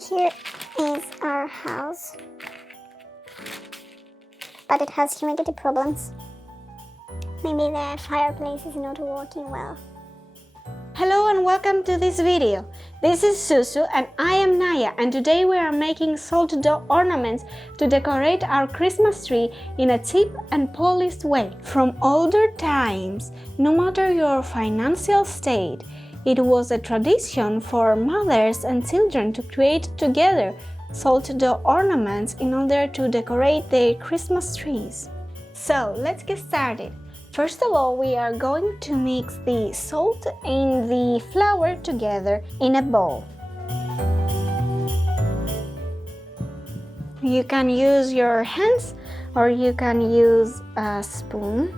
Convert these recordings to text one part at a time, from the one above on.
Here is our house, but it has humidity problems. Maybe the fireplace is not working well. Hello and welcome to this video. This is Susu and I am Naya, and today we are making salt dough ornaments to decorate our Christmas tree in a cheap and polished way. From older times, no matter your financial state, it was a tradition for mothers and children to create together salt dough ornaments in order to decorate their Christmas trees. So let's get started. First of all, we are going to mix the salt and the flour together in a bowl. You can use your hands or you can use a spoon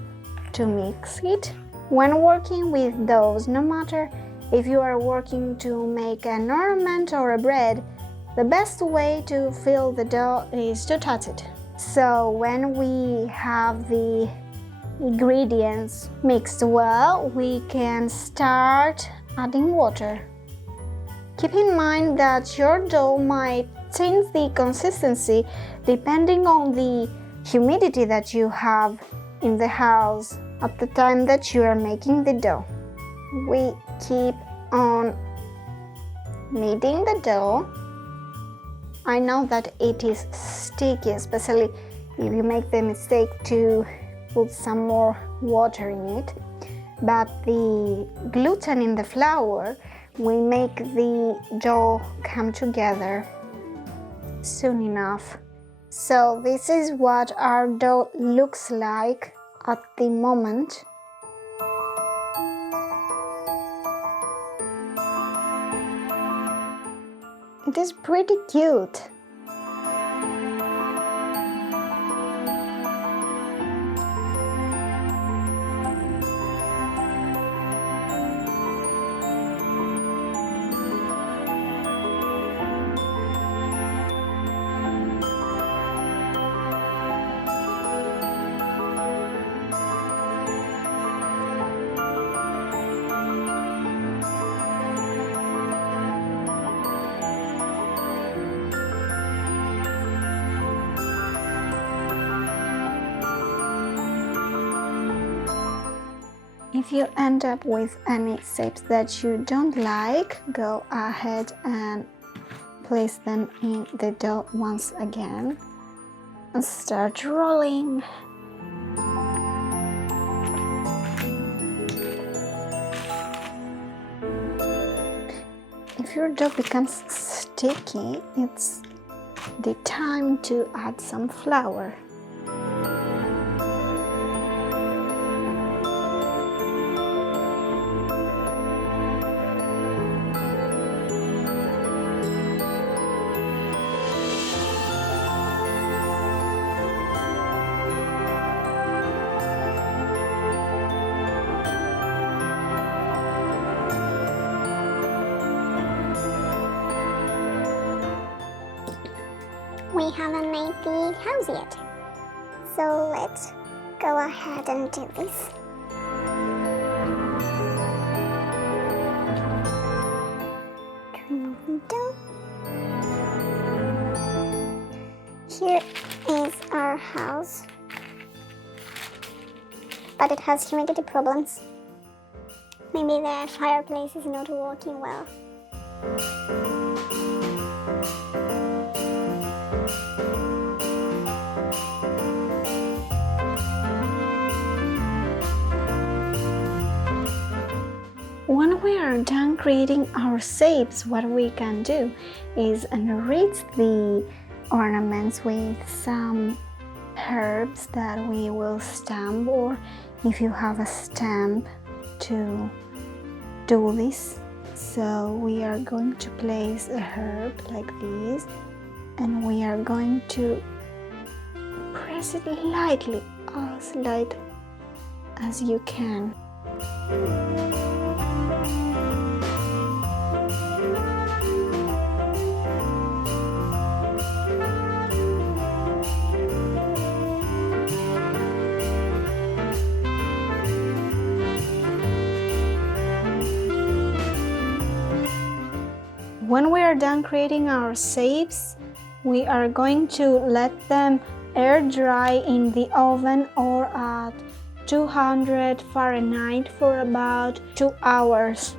to mix it. When working with doughs, no matter if you are working to make an ornament or a bread, the best way to fill the dough is to touch it. So when we have the ingredients mixed well, we can start adding water. Keep in mind that your dough might change the consistency depending on the humidity that you have in the house at the time that you are making the dough. We keep on kneading the dough. I know that it is sticky, especially if you make the mistake to put some more water in it, but the gluten in the flour will make the dough come together soon enough. So this is what our dough looks like at the moment. It is pretty cute. If you end up with any shapes that you don't like, go ahead and place them in the dough once again and start rolling. If your dough becomes sticky, it's the time to add some flour. We haven't made the house yet, so let's go ahead and do this. Remove the dough. Here is our house, but it has humidity problems. Maybe the fireplace is not working well. When we are done creating our shapes, what we can do is enrich the ornaments with some herbs that we will stamp, or if you have a stamp to do this. So we are going to place a herb like this, and we are going to press it lightly, as light as you can. When we are done creating our shapes, we are going to let them air dry in the oven or at 200 Fahrenheit for about 2 hours.